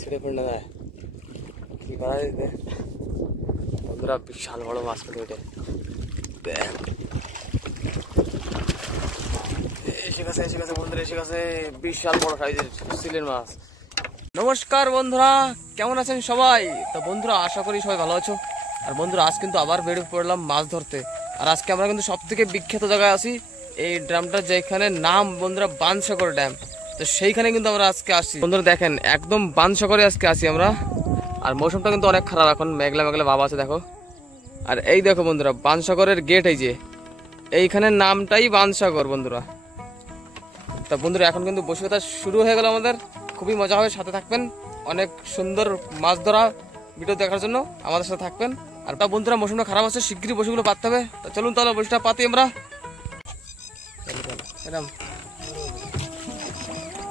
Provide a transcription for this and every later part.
ছিঁড়ে পড়ে যায় কি করা যেতে বন্ধুরা, বিশাল বড় মাছ পেলে ওঠে। এসে গেছে বন্ধুরা, এসে গেছে বিশাল বড় সাইজের সিলের মাছ। নমস্কার বন্ধুরা, কেমন আছেন সবাই? তো বন্ধুরা, আশা করি সবাই ভালো আছো। আর বন্ধুরা, আজ কিন্তু আবার বেরিয়ে পড়লাম মাছ ধরতে। আর আজকে আমরা কিন্তু সব থেকে বিখ্যাত জায়গায় আছি, এই ড্যামটা যেখানে নাম বন্ধুরা বানসাগর ড্যাম। তো সেইখানে কিন্তু আমরা আজকে আসি বন্ধুরা, দেখেন একদম বানসাগরে আজকে আসি আমরা। আর মৌসুমটা কিন্তু অনেক খারাপ, এখন মেঘলা মেঘলা ভাব আছে দেখো। আর এই দেখো বন্ধুরা, বানসাগরের গেট, এই যে এইখানে নামটাই বানসাগর বন্ধুরা। তা বন্ধুরা, এখন কিন্তু বসিকতা শুরু হয়ে গেল আমাদের। খুবই মজা হবে, সাথে থাকবেন। অনেক সুন্দর মাছ ধরা ভিডিও দেখার জন্য আমাদের সাথে থাকবেন। আর তা বন্ধুরা, মৌসুমটা খারাপ আছে, শিগগিরই বসিগুলো পাততে হবে। তা চলুন তাহলে বসিটা পাতি আমরা।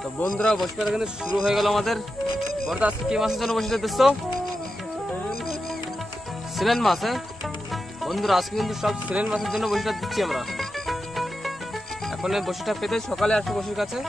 তো বন্ধুরা, বসিটা কিন্তু শুরু হয়ে গেল আমাদের। বড়দা, আজকে কি মাছের জন্য বসিটা দিচ্ছো? সিলেন মাছ। হ্যাঁ বন্ধুরা, আজকে কিন্তু সব সিলেন মাছের জন্য বসিটা দিচ্ছি আমরা। এখন এই বসিটা পেতে সকালে আসবো বসির কাছে।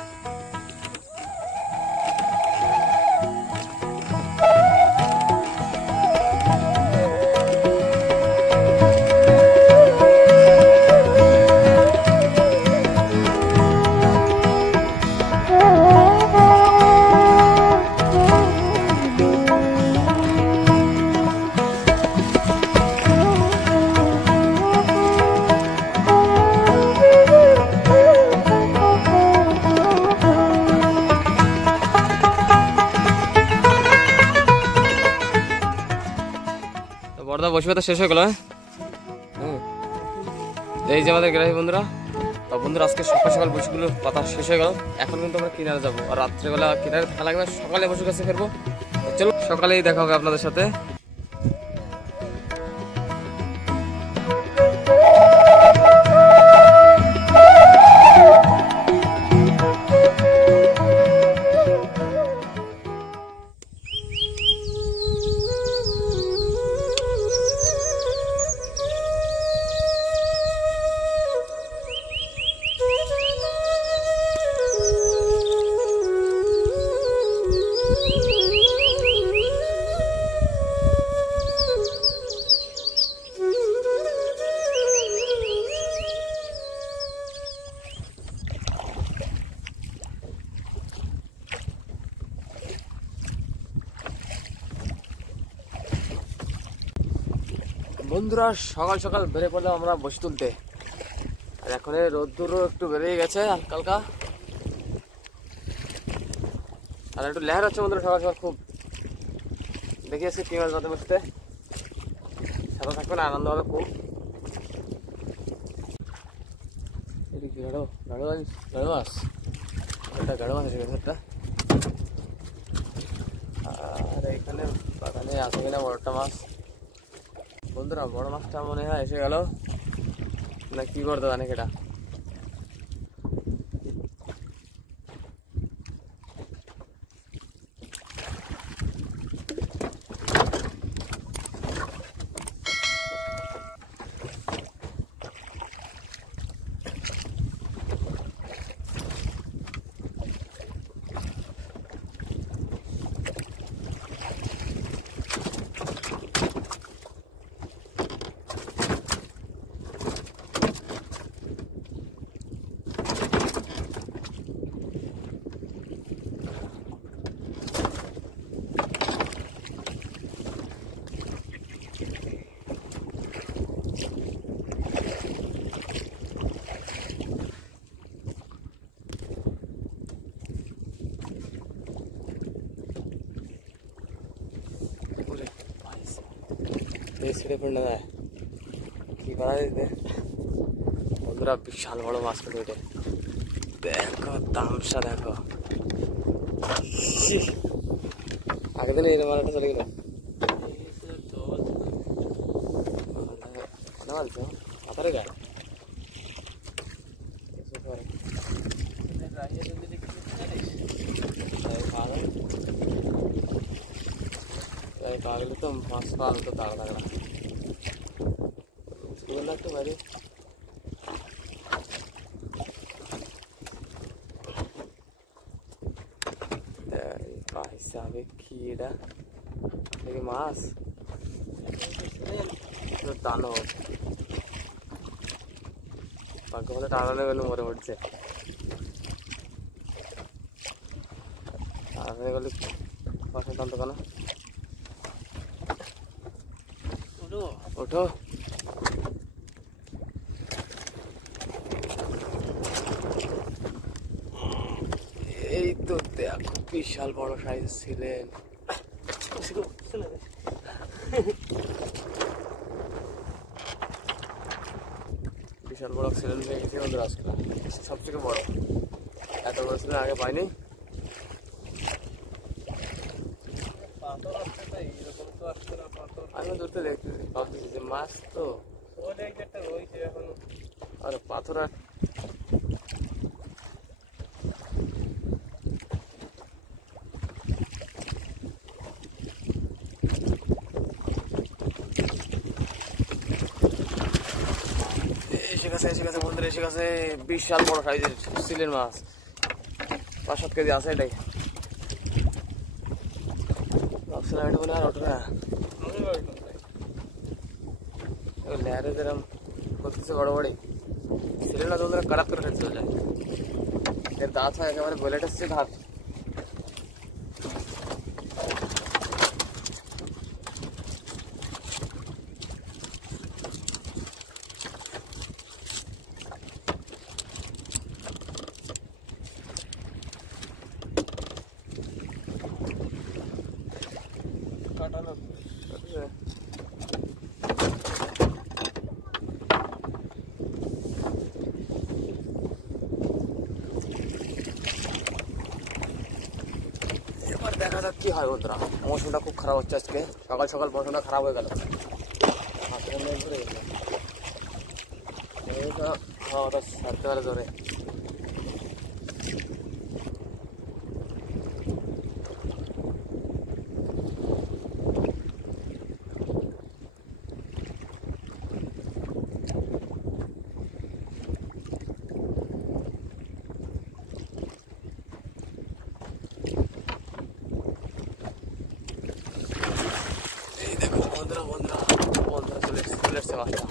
বড়দা, বসে তো শেষ হয়ে গেল। হ্যাঁ, এই যে আমাদের গ্রাহী বন্ধুরা। তো বন্ধুরা, আজকে সকাল সকাল বসিগুলো পাতা শেষ হয়ে গেল। এখন কিন্তু আমরা কিনারে যাবো, আর রাত্রেবেলা কিনারে থাকা লাগবে, সকালে বসে কাছে ফিরবো। চলো, সকালেই দেখা হবে আপনাদের সাথে। বন্ধুরা, সকাল সকাল বেড়ে পড়লাম আমরা বসি তুলতে। আর এখন রোদ্দুরও একটু বেড়ে গেছে হালকা হালকা। আর একটু লেহার হচ্ছে বন্ধুরা সকাল সকাল খুব। দেখি আজকে কি মাছ বাদে বসতে, সাথে থাকবেন, আনন্দ হবে খুব। গাড়ো মাছ, একটা গাড়ো মাছ এসে গেছে একটা। আর এখানে বাগানে আছে কিনা বড়টা মাছ বন্ধুরা। বড় মাছটা মনে হয় এসে গেল, না কি করতে জানে সেটা। ছিঁড়ে পড়ে যায় কি করা যেতে বন্ধুরা, বিশাল বড় মাছ পেলে ওঠে। দেখো তামসা, দেখো আগের দিন এই মারাটা চলে গেল। মাথারে গায়ে পাওয়া গেলে তো মাছ পাওয়া তো তাড়া তাগড়া লাগতে পারে। পাইস যাবে কি এটা দেখি মাছ দানব পাখি বলে টানানো গেল মরে পড়ছে টানানো গেলে পাশে টানতো কেন ওঠো এই তো দেখো বিশাল বড় সাইজ ছিলেন বিশাল বড় ছিলেন পেয়েছি আমাদের আজকে সব থেকে বড় এত বড় ছিলেন আগে পাইনি আমি ধরতে দেখতেছি ভাবতেছি যে মাছ তো আর পাথর এসে গেছে বন্ধুরা এসে গেছে বিশাল বড় সাইজের সিলের মাছ 5-7 কেজি আছে এটাই ভাবছিলাম এটা বলে আর ওঠে না লেয়ারে যেরকম করতেছে বড় বড়ি সিলের মাছ বন্ধুরা খারাপ করে ফেলতে যায় এর দাঁত হয় একেবারে বলেট আসছে ধার দেখা যাক কি হয় বন্ধুরা মৌসুমটা খুব খারাপ হচ্ছে আজকে সকাল সকাল মৌসুমটা খারাপ হয়ে গেল হাওয়াটা ছাড়তে পারে জোরে বন্ধুরা চলে এসছে মাছটা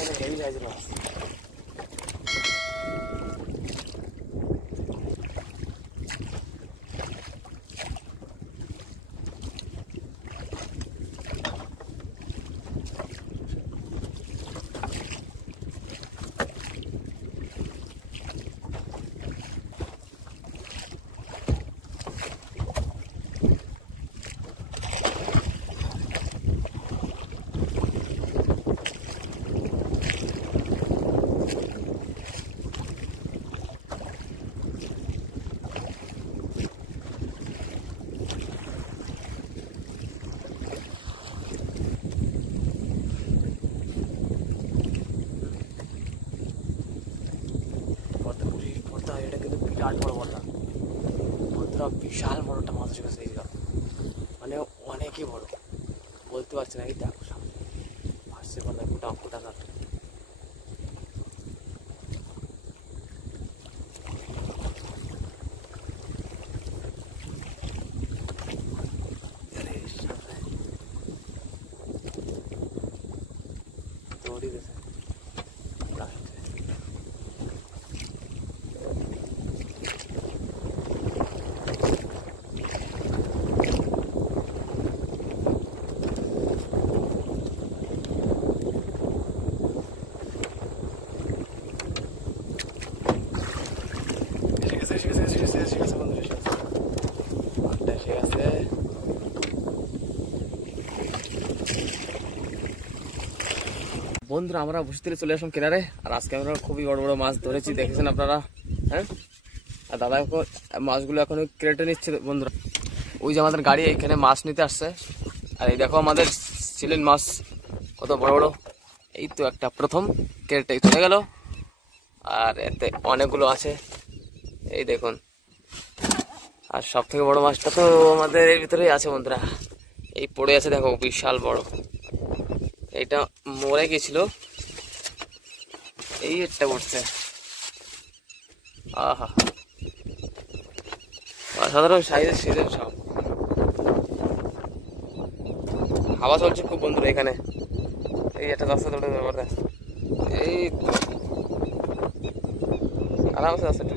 মানে হেভি সাইজের মাছ এটা কিন্তু বিরাট বড় বড়টা বন্ধুরা বিশাল বড়টা মাছ এসে গেছে মানে অনেকই বড় বলতে পারছি না এই দেখো সামনে আসছে বলে ফুটা ফুটা কাট দৌড়ি গেছে বন্ধুরা আমরা বসে থেকে চলে আসলাম কিনারে আর আজকে আমরা খুবই বড় বড় মাছ ধরেছি দেখেছেন আপনারা হ্যাঁ আর দাদা মাছগুলো এখন ক্রেটে নিচ্ছে বন্ধুরা ওই যে আমাদের গাড়ি এখানে মাছ নিতে আসছে আর এই দেখো আমাদের সিলেন মাছ কত বড় বড় এই তো একটা প্রথম ক্রেটে চলে গেল আর এতে অনেকগুলো আছে এই দেখুন আর সব থেকে বড় মাছটা তো আমাদের এর ভিতরেই আছে বন্ধুরা এই পড়ে আছে দেখো বিশাল বড় এটা মরে গেছিল এই একটা উঠছে আহা অসাধারণ সাইজের সিজন সব। হাওয়া চলছে খুব বন্ধুরা এখানে। এই একটা রাস্তা ধরে ব্যাপার, এই তো আরামসে রাস্তাটা।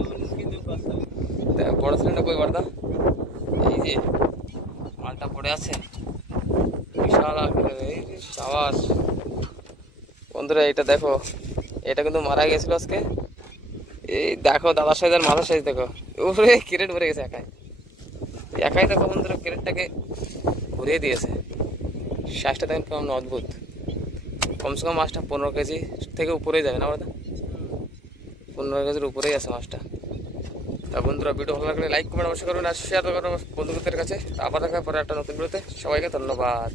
বড় সিলিন্ডার কই বারদা? এই যে মালটা পড়ে আছে বিশাল আকারের, এই যে সাবাস বন্ধুরা। এটা দেখো, এটা কিন্তু মারা গেছিল আজকে। এই দেখো দাদার সাইজ আর মাথার সাইজ দেখো, ওরে ক্যারেট ভরে গেছে একাই। একাই দেখো বন্ধুরা ক্যারেটটাকে ভরিয়ে দিয়েছে। সাইজটা দেখেন কেমন অদ্ভুত। কমসে কম মাছটা 15 কেজি থেকে উপরেই যাবে না বলতো? 15 কেজির উপরেই আছে মাছটা। তা বন্ধুরা ভিডিও ভালো লাগলে লাইক কমেন্ট অবশ্যই করবেন আর শেয়ার করবেন বন্ধুদের কাছে। আবার দেখা পরে একটা নতুন ভিডিওতে। সবাইকে ধন্যবাদ।